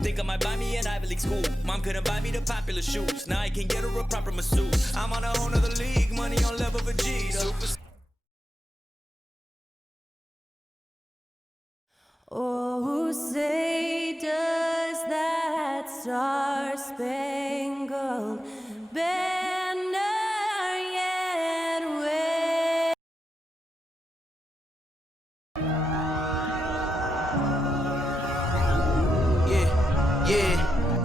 Think I might buy me an Ivy League school. Mom couldn't buy me the popular shoes. Now I can get her a proper masseuse. I'm on a whole nother league, money on level Vegeta. Oh, say does that star-spangled banner yet wave?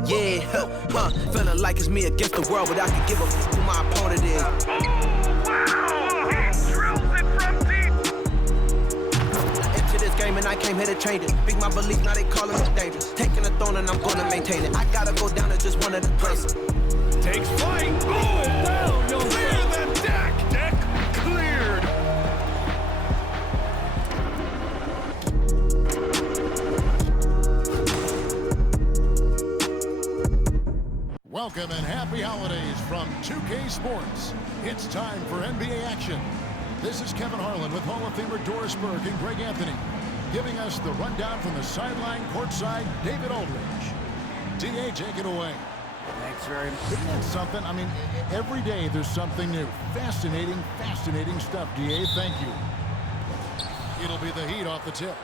Yeah, feeling like it's me against the world, but I can give a f who my opponent is. This game and I came here to change it. Big my belief, now they calling me dangerous. Taking the throne and I'm gonna maintain it. I gotta go down to just one of the greats. Takes flight. Oh, down. Clear the deck. Deck cleared. Welcome and happy holidays from 2K Sports. It's time for NBA action. This is Kevin Harlan with Hall of Famer Doris Burke and Greg Anthony, giving us the rundown from the sideline courtside, David Aldridge. D.A., take it away. Thanks very much. Isn't that something? I mean, every day there's something new. Fascinating stuff, D.A. Thank you. It'll be the Heat off the tip.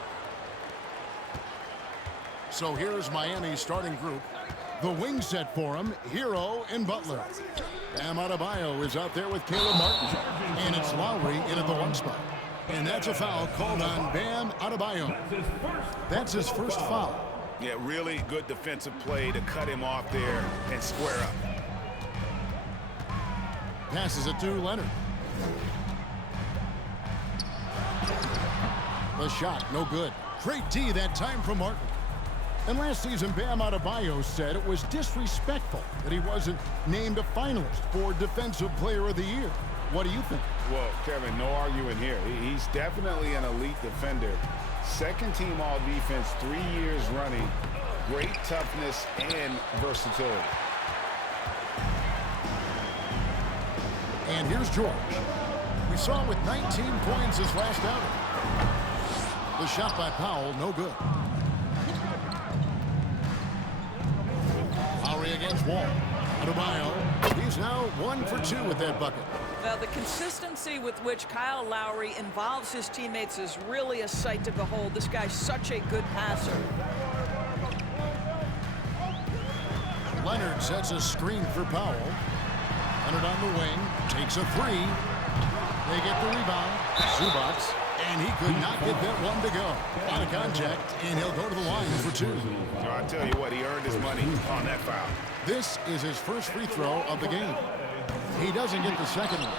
So here's Miami's starting group. The wing set for him, Hero and Butler. Bam Adebayo is out there with Caleb Martin. And it's Lowry in at the one spot. And that's a foul called on Bam Adebayo. That's his first foul. Yeah, really good defensive play to cut him off there and square up. Passes it to Leonard. The shot, no good. Great D that time from Martin. And last season, Bam Adebayo said it was disrespectful that he wasn't named a finalist for Defensive Player of the Year. What do you think? Well, Kevin, no arguing here. He's definitely an elite defender. Second team all defense 3 years running. Great toughness and versatility. And here's George. We saw him with 19 points his last outing. The shot by Powell, no good. Lowry against Wall. Adebayo, he's now 1 for 2 with that bucket. Now, the consistency with which Kyle Lowry involves his teammates is really a sight to behold. This guy's such a good passer. Leonard sets a screen for Powell. Leonard on the wing, takes a three. They get the rebound. Zubac, and he could not get that one to go. Out of contact, and he'll go to the line for 2. I tell you what, he earned his money on that foul. This is his first free throw of the game. He doesn't get the second one.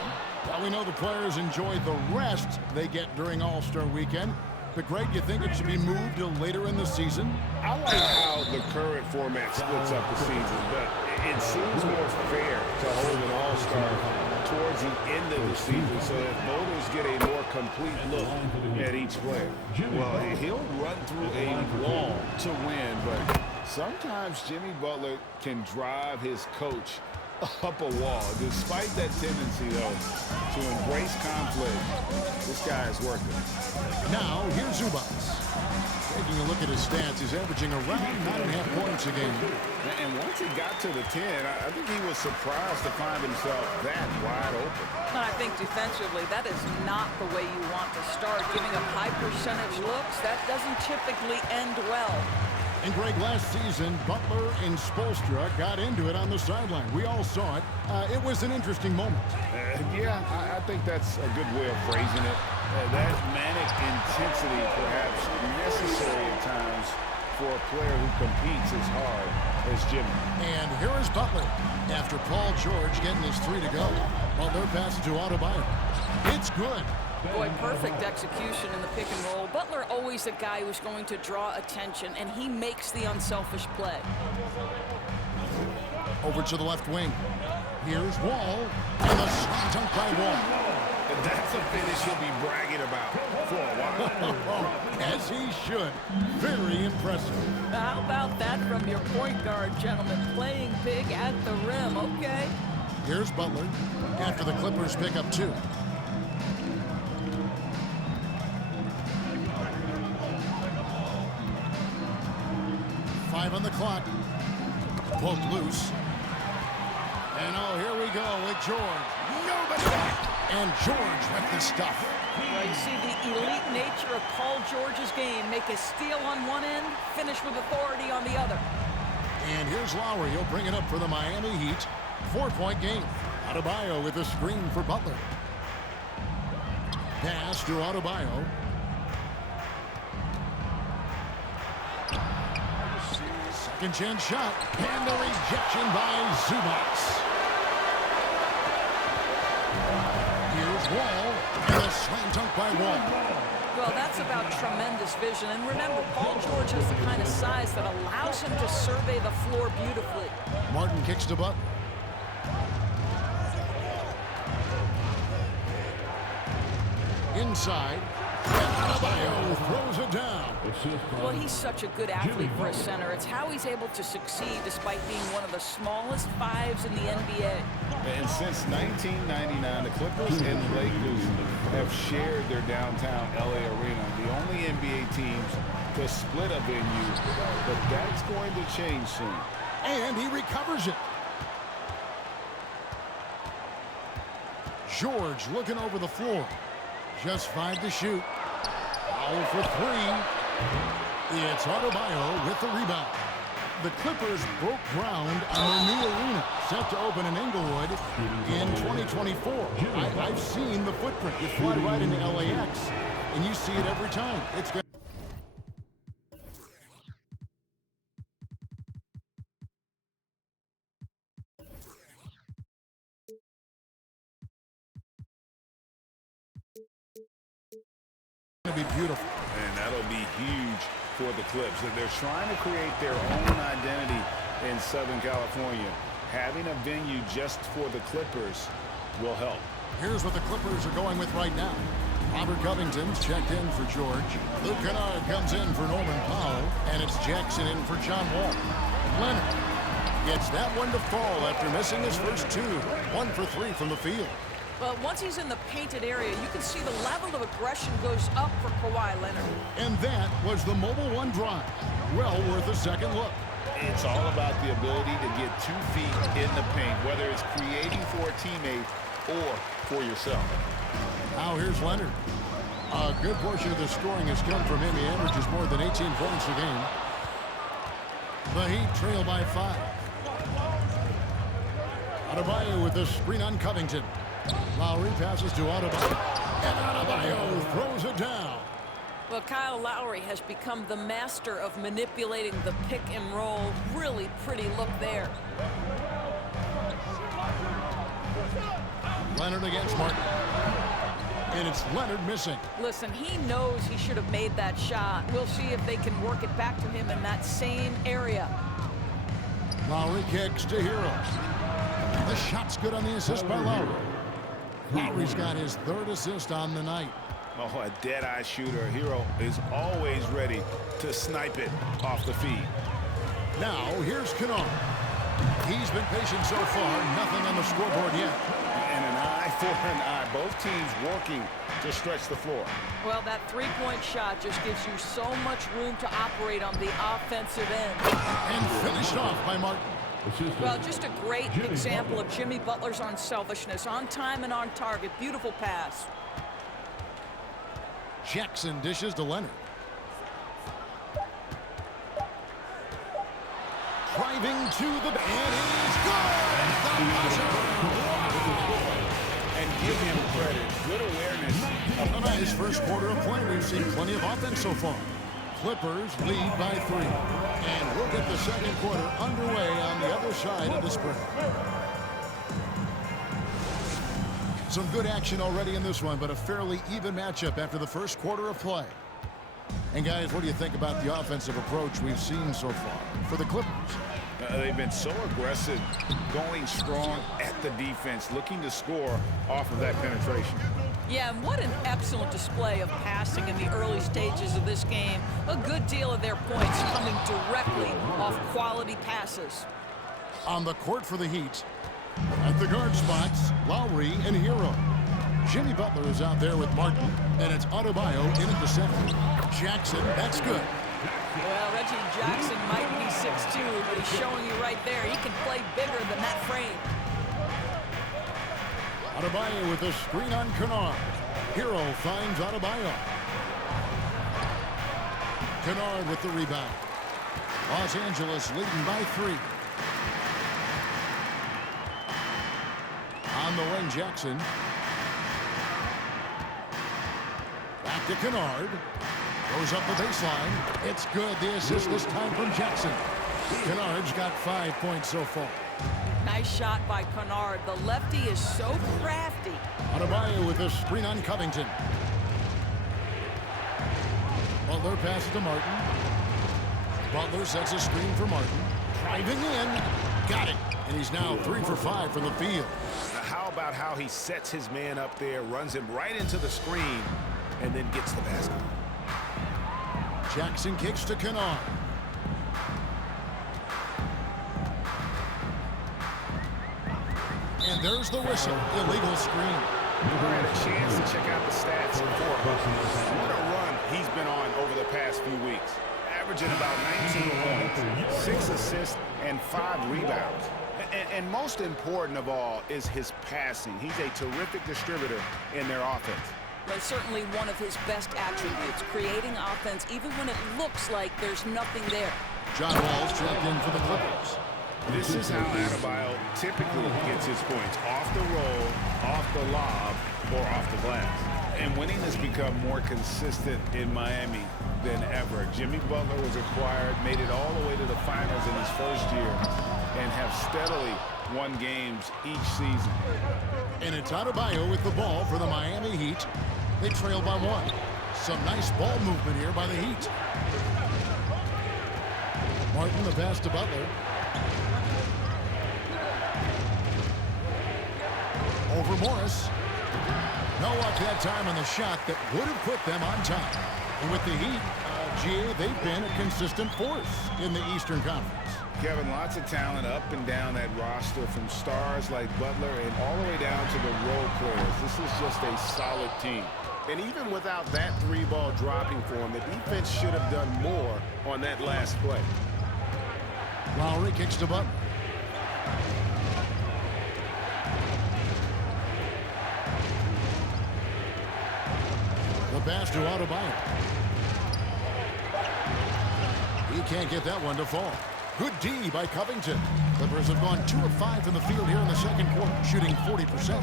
Well, we know the players enjoy the rest they get during All-Star Weekend. But, Greg, you think it should be moved to later in the season? I like how the current format splits up the season, but it seems more fair to hold an All-Star towards the end of the season so that voters get a more complete look at each player. Well, he'll run through a wall to win, but sometimes Jimmy Butler can drive his coach up a wall. Despite that tendency, though, to embrace conflict, this guy is working. Now, here's Zubac. Taking a look at his stats, he's averaging around 9.5 points a game. And once he got to the 10, I think he was surprised to find himself that wide open. And I think defensively, that is not the way you want to start. Giving up high percentage looks, that doesn't typically end well. And Greg, last season, Butler and Spoelstra got into it on the sideline. We all saw it. It was an interesting moment. Yeah, I think that's a good way of phrasing it. That manic intensity perhaps necessary at times for a player who competes as hard as Jimmy. And here is Butler. After Paul George getting his 3 to go, Butler passes to Adebayo. It's good. Boy, perfect execution in the pick and roll. Butler always a guy who's going to draw attention, and he makes the unselfish play. Over to the left wing. Here's Wall, and the slam dunk by Wall. That's a finish he'll be bragging about for a while. As he should. Very impressive. How about that from your point guard, gentlemen? Playing big at the rim, okay? Here's Butler after the Clippers pick up 2. On the clock. Poked loose. And oh, here we go with George. Nobody back. And George with the stuff. Well, you see the elite nature of Paul George's game. Make a steal on one end, finish with authority on the other. And here's Lowry. He'll bring it up for the Miami Heat. 4-point game. Adebayo with a screen for Butler. Pass to Adebayo. Second chance shot. And a rejection by Zubac. Here's Wall. And a slam dunk by Wall. Well, that's about tremendous vision. And remember, Paul George has the kind of size that allows him to survey the floor beautifully. Martin kicks to Butler. Inside. And Adebayo throws it down. Well, he's such a good athlete for a center. It's how he's able to succeed despite being one of the smallest fives in the NBA. And since 1999, the Clippers and the Lakers have shared their downtown LA arena. The only NBA teams to split a venue, but that's going to change soon. And he recovers it. George looking over the floor. Just 5 to shoot. Foul for 3. It's Adebayo with the rebound. The Clippers broke ground on their new arena, set to open in Inglewood in 2024. I've seen the footprint. You fly right into LAX, and you see it every time. It's good. Be beautiful. And that'll be huge for the Clips. They're trying to create their own identity in Southern California. Having a venue just for the Clippers will help. Here's what the Clippers are going with right now. Robert Covington's checked in for George. Luke Kennard comes in for Norman Powell. And it's Jackson in for John Wall. Leonard gets that one to fall after missing his first 2. 1 for 3 from the field. Well, once he's in the painted area, you can see the level of aggression goes up for Kawhi Leonard. And that was the Mobile One drive. Well worth a second look. It's all about the ability to get 2 feet in the paint, whether it's creating for a teammate or for yourself. Now here's Leonard. A good portion of the scoring has come from him. He averages more than 18 points a game. The Heat trail by 5. Adebayo with the screen on Covington. Lowry passes to Adebayo. And Adebayo throws it down. Well, Kyle Lowry has become the master of manipulating the pick and roll. Really pretty look there. Leonard against Martin. And it's Leonard missing. Listen, he knows he should have made that shot. We'll see if they can work it back to him in that same area. Lowry kicks to Hero. The shot's good on the assist by Lowry. Lowry's got his 3rd assist on the night. Oh, a dead-eye shooter. Hero is always ready to snipe it off the feed. Now, here's Kennard. He's been patient so far. Nothing on the scoreboard yet. And an eye for an eye. Both teams working to stretch the floor. Well, that 3-point shot just gives you so much room to operate on the offensive end. And finished off by Martin. Well, just a great example of Jimmy Butler's unselfishness. On time and on target. Beautiful pass. Jackson dishes to Leonard. Driving to the and he's good. And give him credit. Good awareness. A nice first quarter of play. We've seen plenty of offense so far. Clippers lead by 3. And we'll get the second quarter underway on the other side of the spread. Some good action already in this one, but a fairly even matchup after the first quarter of play. And guys, what do you think about the offensive approach we've seen so far for the Clippers? They've been so aggressive, going strong at the defense, looking to score off of that penetration. Yeah, and what an excellent display of passing in the early stages of this game. A good deal of their points coming directly off quality passes. On the court for the Heat, at the guard spots, Lowry and Hero. Jimmy Butler is out there with Martin, and it's Adebayo in at the center. Jackson, that's good. Well, Reggie Jackson might be 6'2", but he's showing you right there he can play bigger than that frame. Adebayo with a screen on Kennard. Hero finds Adebayo. Kennard with the rebound. Los Angeles leading by 3. On the wing, Jackson. Back to Kennard. Goes up the baseline. It's good. The assist this time from Jackson. Kennard's got 5 points so far. Nice shot by Kennard. The lefty is so crafty. Adebayo with a screen on Covington. Butler passes to Martin. Butler sets a screen for Martin. Driving in. Got it. And he's now 3 for 5 from the field. Now how about how he sets his man up there, runs him right into the screen, and then gets the basket. Jackson kicks to Kennard. And there's the whistle. Illegal screen. I had a chance to check out the stats for what a run he's been on over the past few weeks. Averaging about 19 points, 6 assists, and 5 rebounds. And most important of all is his passing. He's a terrific distributor in their offense. But certainly one of his best attributes, creating offense even when it looks like there's nothing there. John Wall's checked in for the Clippers. This is how Adebayo typically gets his points, off the roll, off the lob, or off the glass. And winning has become more consistent in Miami than ever. Jimmy Butler was acquired, made it all the way to the finals in his first year, and have steadily won games each season. And it's Adebayo with the ball for the Miami Heat. They trail by 1. Some nice ball movement here by the Heat. Martin, the pass to Butler. Over Morris. No luck that time on the shot that would have put them on top. And with the Heat, they've been a consistent force in the Eastern Conference. Kevin, lots of talent up and down that roster, from stars like Butler and all the way down to the role players. This is just a solid team. And even without that 3-ball dropping for him, the defense should have done more on that last play. Lowry kicks to Butler. The pass to Adebayo. He can't get that one to fall. Good D by Covington. Clippers have gone 2 of 5 from the field here in the second quarter, shooting 40%.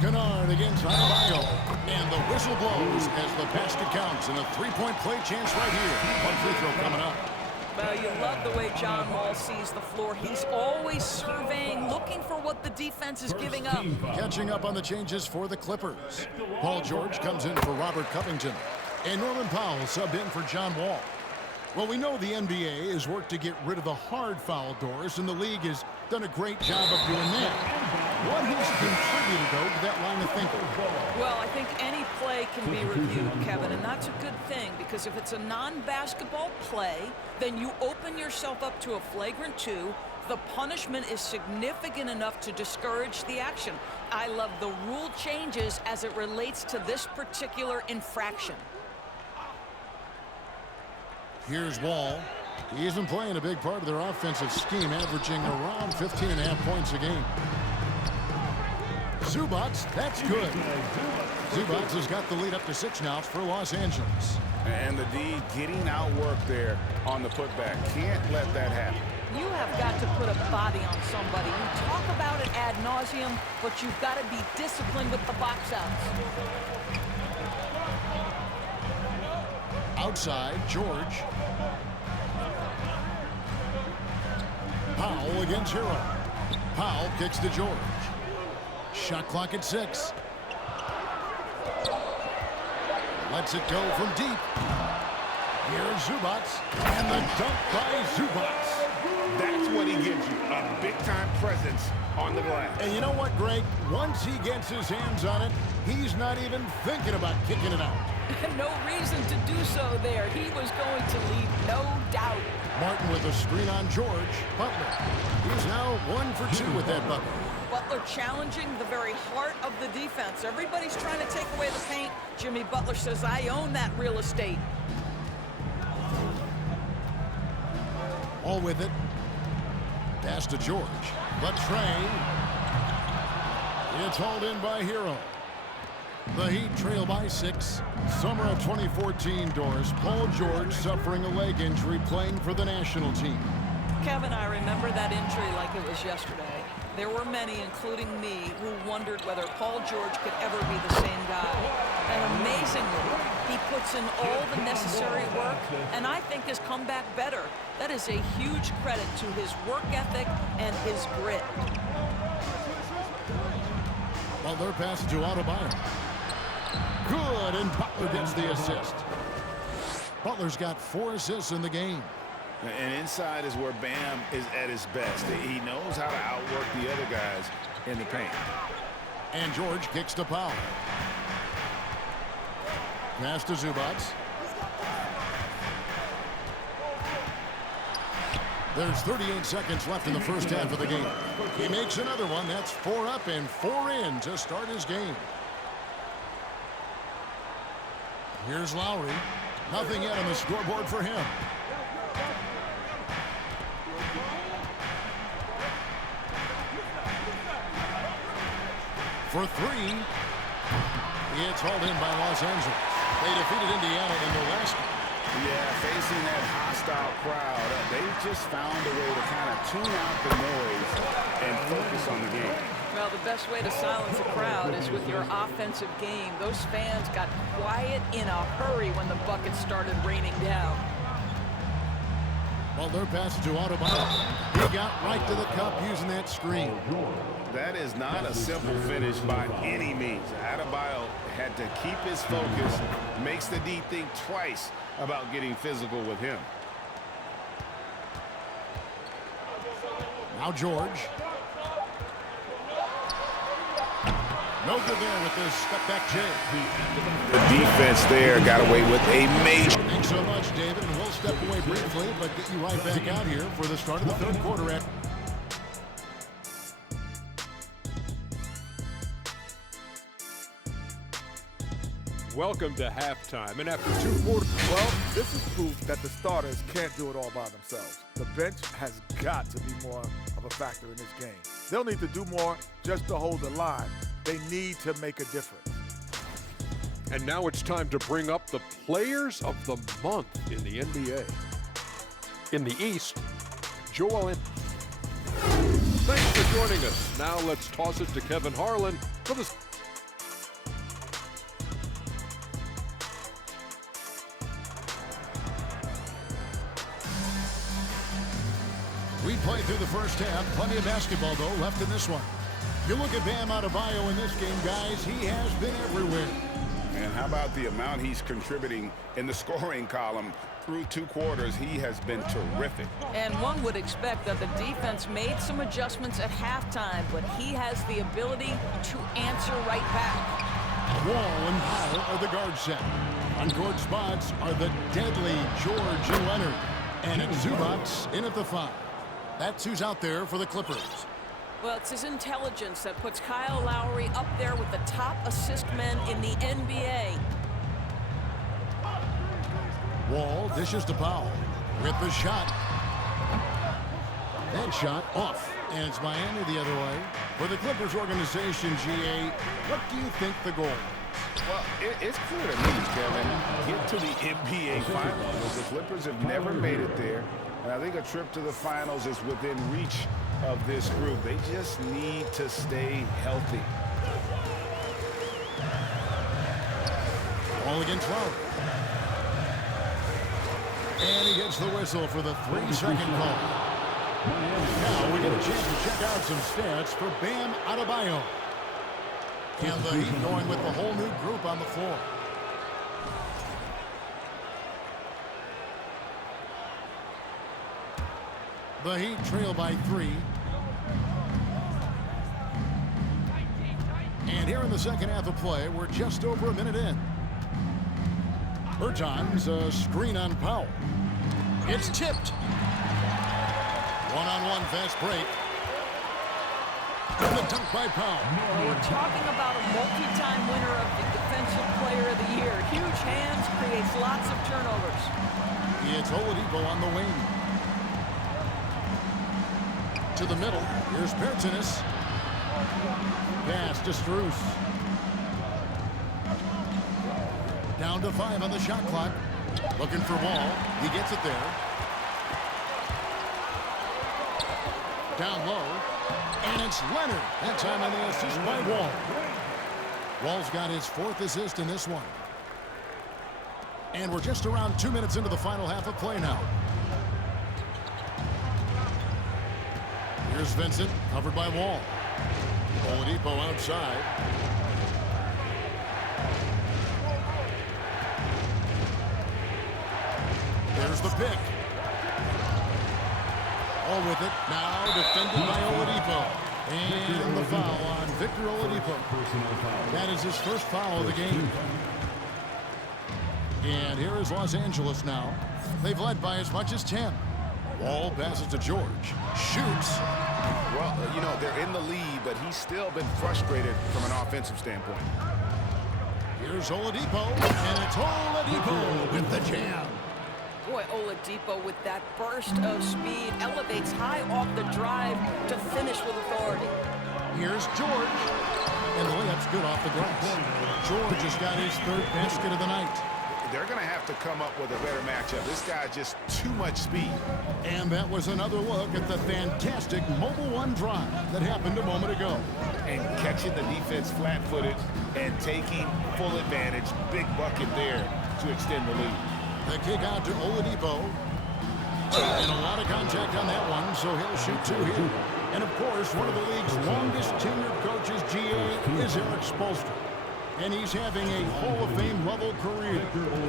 Kennard against Adebayo. And the whistle blows as the basket counts, and a 3-point play chance right here. One free throw coming up. Well, you love the way John Wall sees the floor. He's always surveying, looking for what the defense is giving up. Catching up on the changes for the Clippers. Paul George comes in for Robert Covington. And Norman Powell subbed in for John Wall. Well, we know the NBA has worked to get rid of the hard foul doors, and the league has done a great job of doing that. What has contributed, though, to that line of thinking? Well, I think any play can be reviewed, Kevin, and that's a good thing, because if it's a non-basketball play, then you open yourself up to a flagrant 2. The punishment is significant enough to discourage the action. I love the rule changes as it relates to this particular infraction. Here's Wall. He isn't playing a big part of their offensive scheme, averaging around 15.5 points a game. Zubac, that's good. Zubac has got the lead up to 6 now for Los Angeles. And the D getting outworked there on the putback. Can't let that happen. You have got to put a body on somebody. You talk about it ad nauseum, but you've got to be disciplined with the box outs. Outside, George. Powell against Hero. Powell kicks to George. Shot clock at 6. Lets it go from deep. Here's Zubac. And the dunk by Zubac. That's what he gives you, a big-time presence on the glass. And you know what, Greg? Once he gets his hands on it, he's not even thinking about kicking it out. No reason to do so there. He was going to leave, no doubt. Martin with a screen on George. Butler. He's now 1 for 2 with that bucket. Butler challenging the very heart of the defense. Everybody's trying to take away the paint. Jimmy Butler says, I own that real estate. All with it. Pass to George. But Trey. It's hauled in by Hero. The Heat trail by 6. Summer of 2014, Doris. Paul George suffering a leg injury playing for the national team. Kevin, I remember that injury like it was yesterday. There were many, including me, who wondered whether Paul George could ever be the same guy. And amazingly, he puts in all the necessary work, and I think has come back better. That is a huge credit to his work ethic and his grit. Butler passes to Adebayo. Good, and Butler gets the assist. Butler's got 4 assists in the game. And inside is where Bam is at his best. He knows how to outwork the other guys in the paint. And George kicks to Powell. Pass to Zubac. There's 38 seconds left in the first half of the game. He makes another one. That's 4 up and 4 in to start his game. Here's Lowry. Nothing yet on the scoreboard for him. For 3. It's hauled in by Los Angeles. They defeated Indiana in the last one. Yeah, facing that hostile crowd, they just found a way to kind of tune out the noise and focus on the game. Well, the best way to silence a crowd is with your offensive game. Those fans got quiet in a hurry when the buckets started raining down. Butler passes to Adebayo. He got right to the cup using that screen. That is not a simple finish by any means. Adebayo had to keep his focus, makes the D think twice about getting physical with him. Now George. No good there with this step-back J. The defense there got away with a major. Thanks so much, David, and we'll step away briefly, but get you right back out here for the start of the third quarter. Welcome to halftime, and after 2 quarters, well, this is proof that the starters can't do it all by themselves. The bench has got to be more of a factor in this game. They'll need to do more just to hold the line. They need to make a difference. and now it's time to bring up the players of the month in the NBA. In the East, Joel Embiid. Thanks for joining us. Now let's toss it to Kevin Harlan for the... We played through the first half. Plenty of basketball, though, left in this one. You look at Bam Adebayo in this game, guys. He has been everywhere. And how about the amount he's contributing in the scoring column? Through 2 quarters, he has been terrific. And one would expect that the defense made some adjustments at halftime, but he has the ability to answer right back. Wall and Powell are the guard set. On court spots are the deadly George and Leonard. And it's Zubac in at the 5. That's who's out there for the Clippers. Well, it's his intelligence that puts Kyle Lowry up there with the top assist men in the NBA. Wall dishes to Powell with the shot. That shot off. And it's Miami the other way. For the Clippers organization, GA, what do you think the goal is? Well, it's clear to me, Kevin. Get to the NBA Finals. The Clippers have never made it there. And I think a trip to the Finals is within reach of this group. They just need to stay healthy. All against Lowry. And he gets the whistle for the 3-second call. Now we get a chance to check out some stats for Bam Adebayo. And the Heat going with the whole new group on the floor. The Heat trail by 3. And here in the second half of play, we're just over a minute in. Bertans, a screen on Powell. It's tipped. One-on-one fast break. And the dunk by Powell. Well, we're talking about a multi-time winner of the Defensive Player of the Year. Huge hands, creates lots of turnovers. It's Oladipo on the wing. To the middle. Here's Bertanis. Pass to Strus. Down to 5 on the shot clock. Looking for Wall. He gets it there. Down low. And it's Leonard. That time on the assist by Wall. Wall's got his 4th assist in this one. And we're just around 2 minutes into the final half of play now. Here's Vincent, covered by Wall. Oladipo outside. There's the pick. All with it. Now defended by Oladipo. And the foul on Victor Oladipo. That is his first foul of the game. And here is Los Angeles now. They've led by as much as 10. Wall passes to George. Shoots. Well, you know, they're in the lead, but he's still been frustrated from an offensive standpoint. Here's Oladipo. And it's Oladipo with the jam. Boy, Oladipo with that burst of speed elevates high off the drive to finish with authority. Here's George. And the layup's good off the glass. George has got his 3rd basket of the night. They're going to have to come up with a better matchup. This guy just too much speed. And that was another look at the fantastic Mobile One drive that happened a moment ago. And catching the defense flat-footed and taking full advantage. Big bucket there to extend the lead. The kick out to Oladipo. And a lot of contact on that one, so he'll shoot 2 here. And of course, one of the league's longest tenured coaches, GA, is Eric Spoelstra. And he's having a Hall of Fame level career.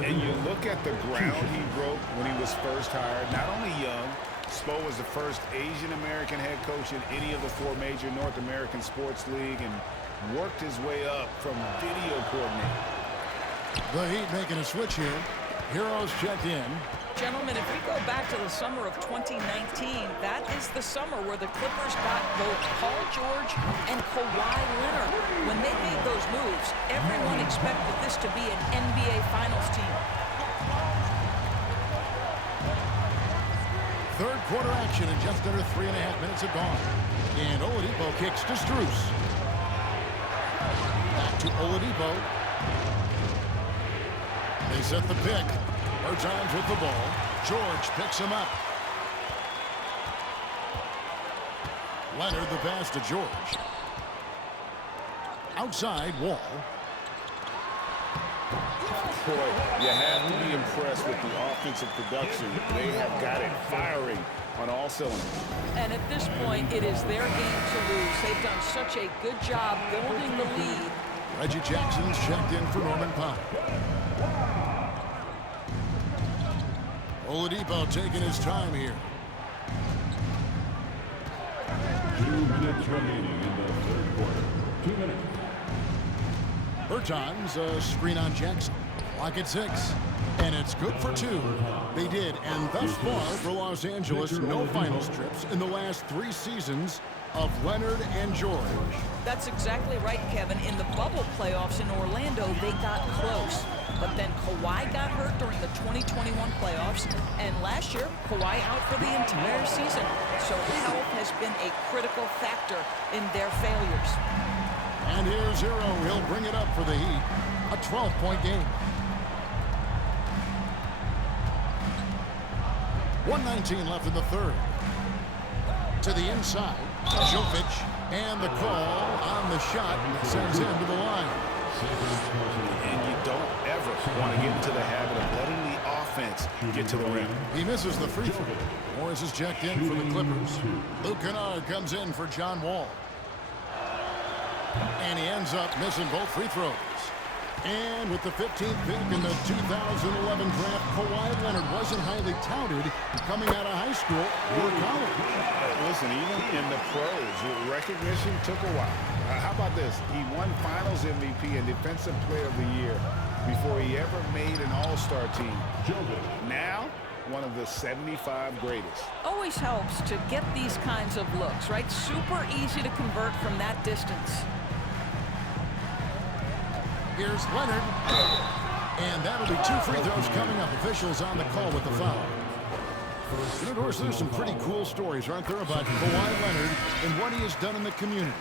And you look at the ground he broke when he was first hired. Not only young, Spo was the first Asian American head coach in any of the 4 major North American sports league and worked his way up from video coordinator. The Heat making a switch here. Heroes checked in. Gentlemen, if we go back to the summer of 2019, that is the summer where the Clippers got both Paul George and Kawhi Leonard. When they made those moves, everyone expected this to be an NBA Finals team. 3rd quarter action in just under 3.5 minutes have gone. And Oladipo kicks to Strus. Back to Oladipo. They set the pick. Bertans with the ball. George picks him up. Leonard the pass to George. Outside, Wall. Boy, you have to be impressed with the offensive production. They have got it firing on all cylinders. And at this point, it is their game to lose. They've done such a good job building the lead. Reggie Jackson's checked in for Norman Powell. Oladipo taking his time here. 2 minutes remaining in the 3rd quarter. 2 minutes. Bertans, a screen on Jackson. Clock at 6. And it's good for 2. They did. And thus far for Los Angeles, no finals trips in the last 3 seasons of Leonard and George. That's exactly right, Kevin. In the bubble playoffs in Orlando, they got close. But then Kawhi got hurt during the 2021 playoffs. And last year, Kawhi out for the entire season. So health has been a critical factor in their failures. And here's Hero. He'll bring it up for the Heat. A 12-point game. 1:19 left in the 3rd. To the inside. Jokic. And the call on the shot sends him to the line. And you don't ever want to get into the habit of letting the offense get to the rim. He misses the free throw. Morris is checked in for the Clippers. Luke Kennard comes in for John Wall. And he ends up missing both free throws. And with the 15th pick in the 2011 draft, Kawhi Leonard wasn't highly touted coming out of high school or college. Listen, even in the pros, recognition took a while. How about this? He won Finals MVP and Defensive Player of the Year before he ever made an All-Star team. Now, one of the 75 greatest. Always helps to get these kinds of looks, right? Super easy to convert from that distance. Here's Leonard. And that'll be 2 free throws coming up. Officials on the call with the foul. There's some pretty cool stories, aren't there, about Kawhi Leonard and what he has done in the community.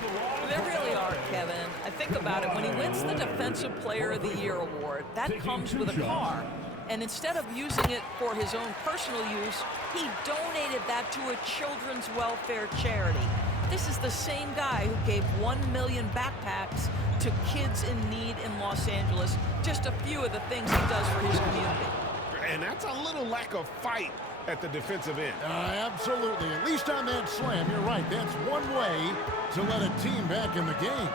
There really are, Kevin. I think about it. When he wins the Defensive Player of the Year award, that comes with a car. And instead of using it for his own personal use, he donated that to a children's welfare charity. This is the same guy who gave 1 million backpacks to kids in need in Los Angeles. Just a few of the things he does for his community. And that's a little lack of fight at the defensive end. Absolutely. At least on that slam, you're right. That's one way to let a team back in the game.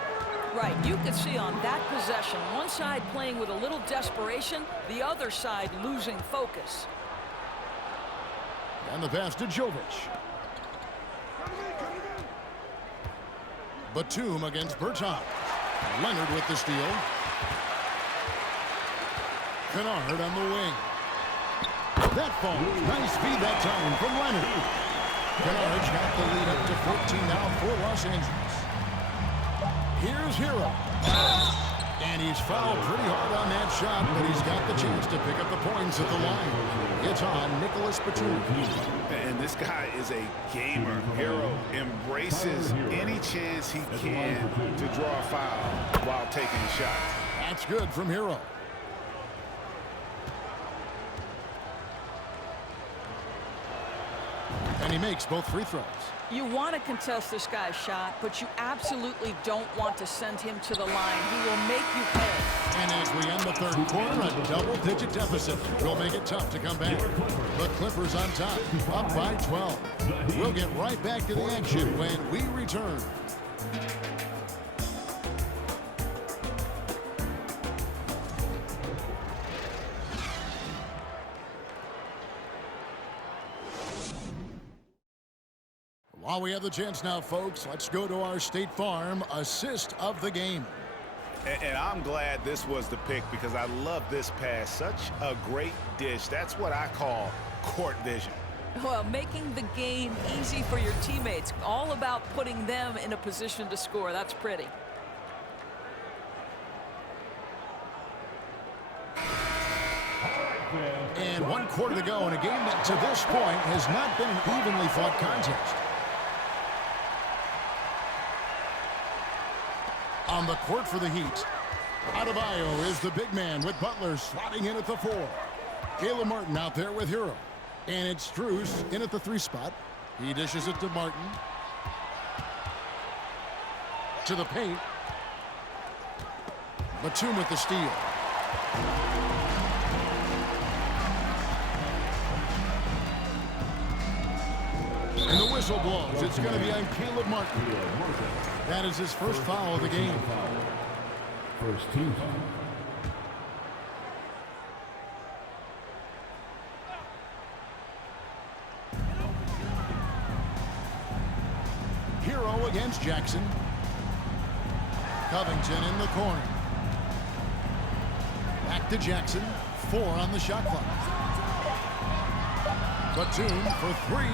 Right. You could see on that possession, one side playing with a little desperation, the other side losing focus. And the pass to Jovic. Batum against Bertans. Leonard with the steal. Kennard on the wing. That falls. Nice feed that time from Leonard. Kennard's got the lead up to 14 now for Los Angeles. Here's Hero. And he's fouled pretty hard on that shot, but he's got the chance to pick up the points at the line. It's on Nicholas Batum. And this guy is a gamer. Hero embraces any chance he can to draw a foul while taking a shot. That's good from Hero. And he makes both free throws. You want to contest this guy's shot, but you absolutely don't want to send him to the line. He will make you pay. And as we end the third quarter, a double-digit deficit will make it tough to come back. The Clippers on top, up by 12. We'll get right back to the action when we return. While we have the chance now, folks, let's go to our State Farm assist of the game. And I'm glad this was the pick because I love this pass. Such a great dish. That's what I call court vision. Well, making the game easy for your teammates. All about putting them in a position to score. That's pretty. And 1 quarter to go in a game that to this point has not been an evenly fought contest. On the court for the Heat, Adebayo is the big man with Butler slotting in at the 4. Caleb Martin out there with Hero. And it's Strus in at the 3 spot. He dishes it to Martin. To the paint. Batum with the steal. And the whistle blows. It's going to be on Caleb Martin. That is his first foul of the game. First team foul. Hero against Jackson. Covington in the corner. Back to Jackson. 4 on the shot clock. Batum for 3.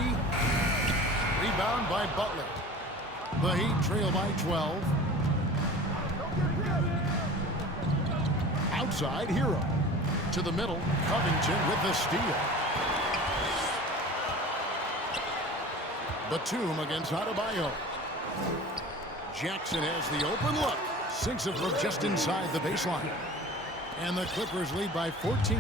Rebound by Butler. The Heat trail by 12. Outside, Hero. To the middle, Covington with the steal. Batum against Adebayo. Jackson has the open look. Sinks it from just inside the baseline. And the Clippers lead by 14.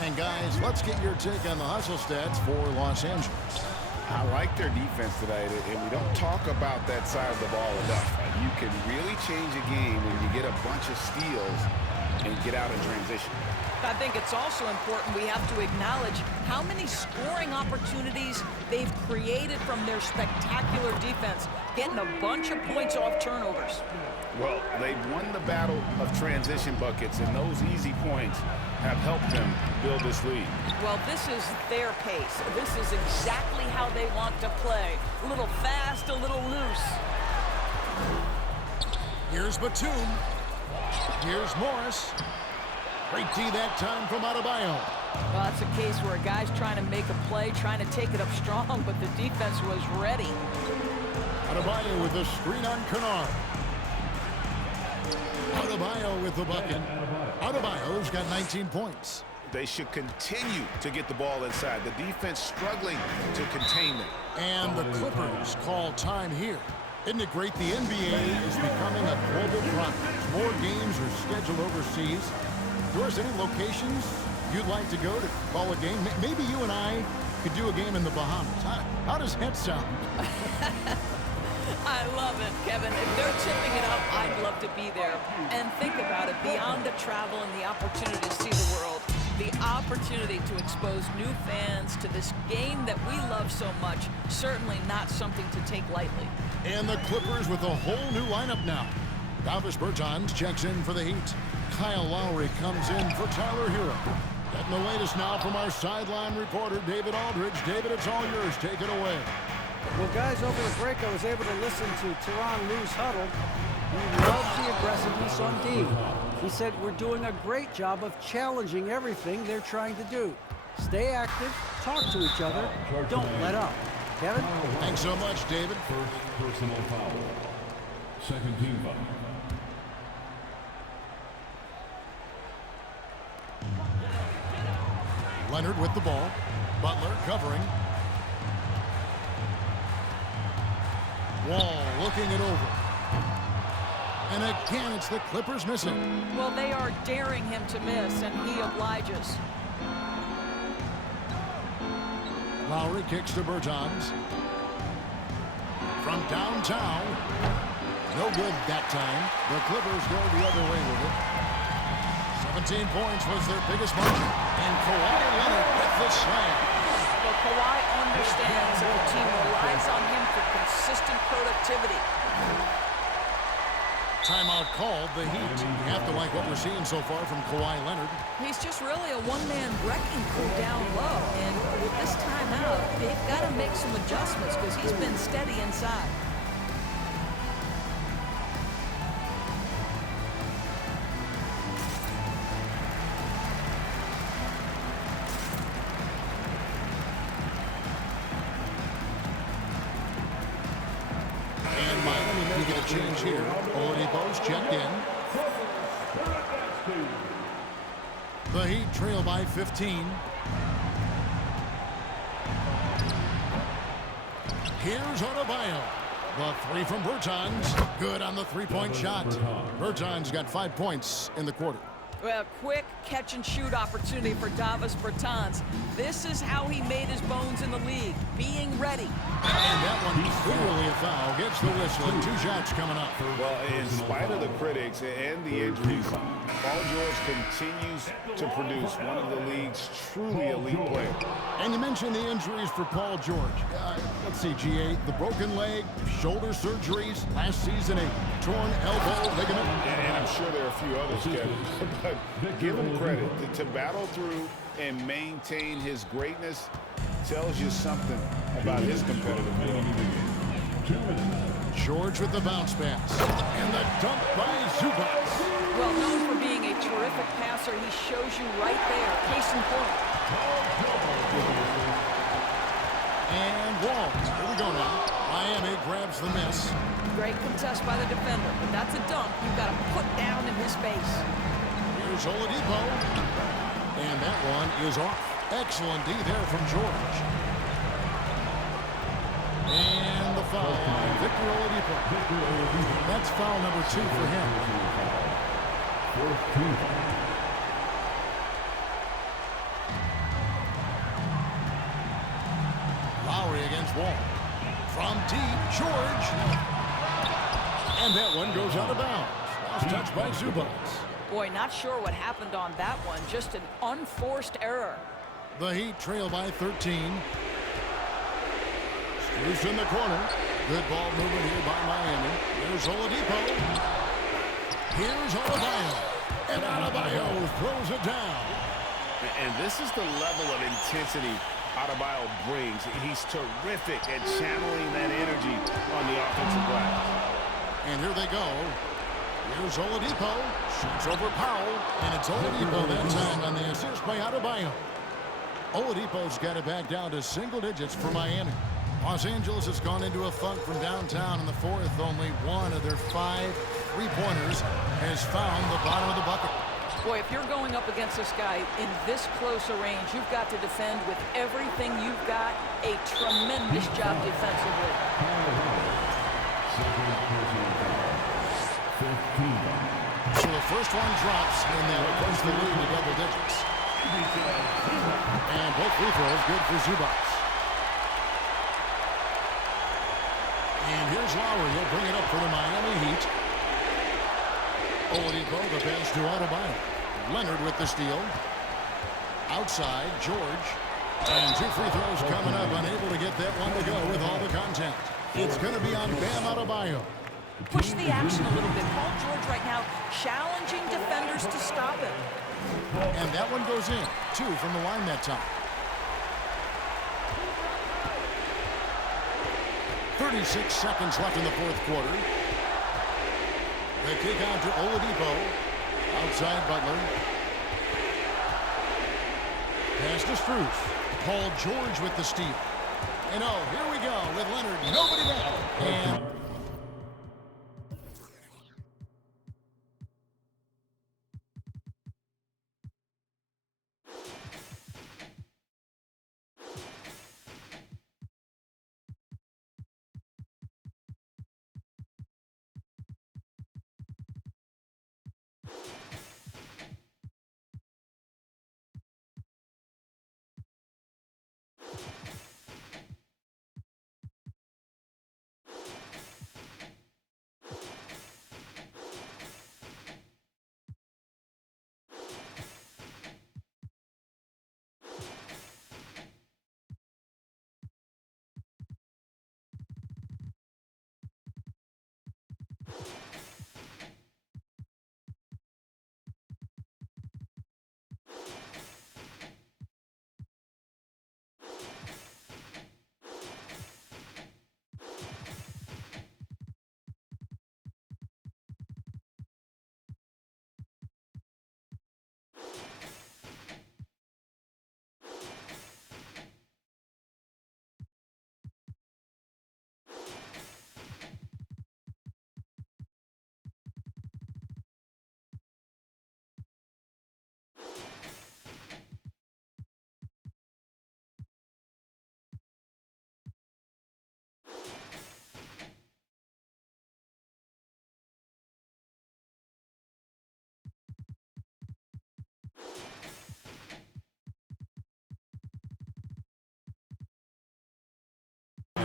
And guys, let's get your take on the hustle stats for Los Angeles. I like their defense today, and we don't talk about that side of the ball enough. You can really change a game when you get a bunch of steals and get out in transition. I think it's also important we have to acknowledge how many scoring opportunities they've created from their spectacular defense, getting a bunch of points off turnovers. Well, they've won the battle of transition buckets, and those easy points have helped them build this lead. Well, this is their pace. This is exactly how they want to play. A little fast, a little loose. Here's Batum. Here's Morris. Great D that time from Adebayo. Well, that's a case where a guy's trying to make a play, trying to take it up strong, but the defense was ready. Adebayo with the screen on Kennard. Adebayo with the bucket. Adebayo's got 19 points. They should continue to get the ball inside. The defense struggling to contain them. And the Clippers call time here. Isn't it great? The NBA is becoming a global product. More games are scheduled overseas. Doris, any locations you'd like to go to call a game? Maybe you and I could do a game in the Bahamas. How does that sound? I love it, Kevin. If they're tipping it up, I'd love to be there. And think about it, beyond the travel and the opportunity to see the world, the opportunity to expose new fans to this game that we love so much, certainly not something to take lightly. And the Clippers with a whole new lineup now. Davis Bertans checks in for the Heat. Kyle Lowry comes in for Tyler Hero. Getting the latest now from our sideline reporter, David Aldridge. David, it's all yours. Take it away. Well, guys, over the break, I was able to listen to Tyronn Lue's huddle. He loves the aggressiveness on D. He said, we're doing a great job of challenging everything they're trying to do. Stay active, talk to each other, don't let up. Kevin? Thanks so much, David. First personal foul. Second team foul. Leonard with the ball. Butler covering. Wall looking it over. And again, it's the Clippers missing. Well, they are daring him to miss, and he obliges. Lowry kicks to Bertans. From downtown. No good that time. The Clippers go the other way with it. 17 points was their biggest margin. And Kawhi Leonard with the slam. Well, Kawhi understands that the team relies on him for consistent productivity. Timeout called. The Heat have to like what we're seeing so far from Kawhi Leonard. He's just really a one-man wrecking crew down low. And with this timeout, they've got to make some adjustments because he's been steady inside. Change here. Oladipo's checked in. The Heat trail by 15. Here's Adebayo. The three from Bertans. Good on the three-point shot. Bertans got 5 points in the quarter. Well, quick catch-and-shoot opportunity for Davis Bertans. This is how he made his bones in the league, being ready. And that one clearly a foul. Gets the whistle, and 2 shots coming up. Well, in spite of the critics and the injuries, Paul George continues to produce one of the league's truly elite players. And you mentioned the injuries for Paul George. Let's see, GA, the broken leg, shoulder surgeries, last season a torn elbow ligament. And I'm sure there are a few others, Kevin. But give him credit. To battle through and maintain his greatness tells you something about his competitive ability. George with the bounce pass. And the dunk by Zubac. Well, known for being a terrific passer, he shows you right there. Case in point. And Wall. Here we go now. Miami grabs the miss. Great contest by the defender, but that's a dunk you've got to put down in his face. Here's Oladipo. And that one is off. Excellent D there from George. And the foul by Victor Oladipo. That's foul number 2 for him. Lowry against Wall. From deep, George. And that one goes out of bounds. Last touch by Zubac. Boy, not sure what happened on that one. Just an unforced error. The Heat trail by 13. Strus in the corner. Good ball movement here by Miami. There's Oladipo. Here's Adebayo. And Adebayo throws it down. And this is the level of intensity Adebayo brings. He's terrific at channeling that energy on the offensive glass. And here they go. Here's Oladipo. Shoots over Powell. And it's Oladipo that time on the assist by Adebayo. Oladipo's got it back down to single digits for Miami. Los Angeles has gone into a funk from downtown in the fourth. Only one of their 5 3-pointers has found the bottom of the bucket. Boy, if you're going up against this guy in this close a range, you've got to defend with everything you've got. A tremendous job defensively. So the first one drops, and that opens the lead to double digits. And both free throws good for Zubac. And here's Lowry. He'll bring it up for the Miami Heat. Oladipo, the pass to Adebayo. Leonard with the steal. Outside, George. And 2 free throws coming up. Unable to get that one to go with all the contact. It's going to be on Bam Adebayo. Push the action a little bit. Paul George right now challenging defenders to stop him. And that one goes in. 2 from the line that time. 36 seconds left in the fourth quarter. They kick out to Oladipo. Outside Butler. Pass to Strus. Paul George with the steal. And oh, here we go with Leonard. Nobody back. And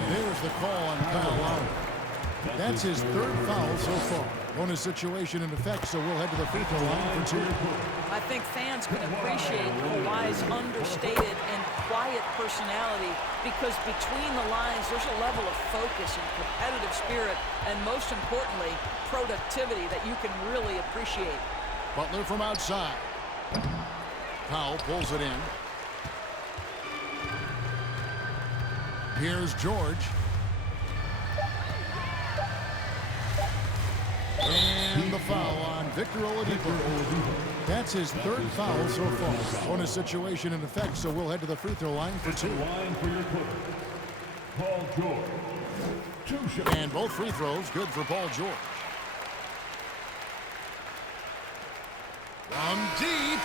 there's the call on Kyle Lowry. That's his 3rd foul so far. Bonus situation in effect, so we'll head to the free throw line for 2. I think fans can appreciate Kawhi's understated and quiet personality because between the lines, there's a level of focus and competitive spirit, and most importantly, productivity that you can really appreciate. Butler from outside. Powell pulls it in. Here's George. And the foul on Victor Oladipo. That's his 3rd foul so far. Bonus situation in effect, so we'll head to the free throw line for 2. Line for your quarter. Paul George. 2 shots. And both free throws good for Paul George. From deep.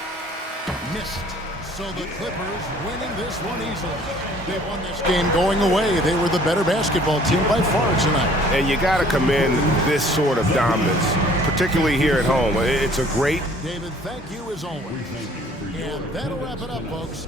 Missed. So the Clippers winning this one easily. They won this game going away. They were the better basketball team by far tonight. And you got to commend this sort of dominance, particularly here at home. It's a great... David, thank you as always. And that'll wrap it up, folks.